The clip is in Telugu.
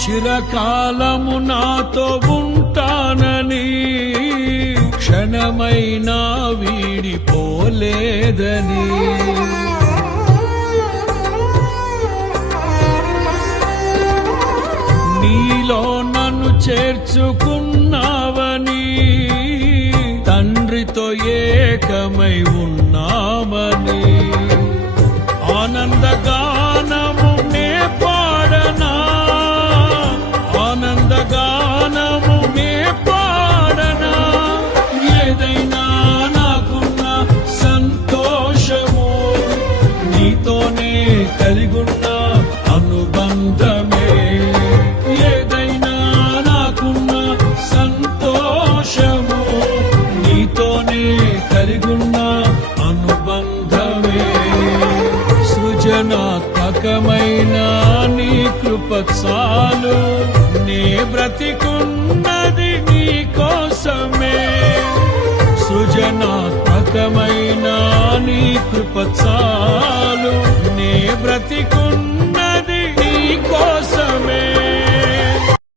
చిరకాలము నాతో ఉంటానని క్షణమైనా వీడిపోలేదని నీలో నన్ను చేర్చుకున్నావని తండ్రితో ఏకమై ఉన్నామని ఆనందగానము నే పాడనా ఆనందగానము నే పాడనా ఏదైనా నాకున్న సంతోషము నీతోనే కలిగున్న అనుబంధమే ఏదైనా నాకున్న సంతోషము నీతోనే కలిగున్న అనుబంధమే సృజనాత్మకమైన నీ కృప చాలు నే బ్రతికున్నది నీ కోసమే సృజనాత్మకమైన నీ కృప చాలు నే బ్రతికున్నది నీ కోసమే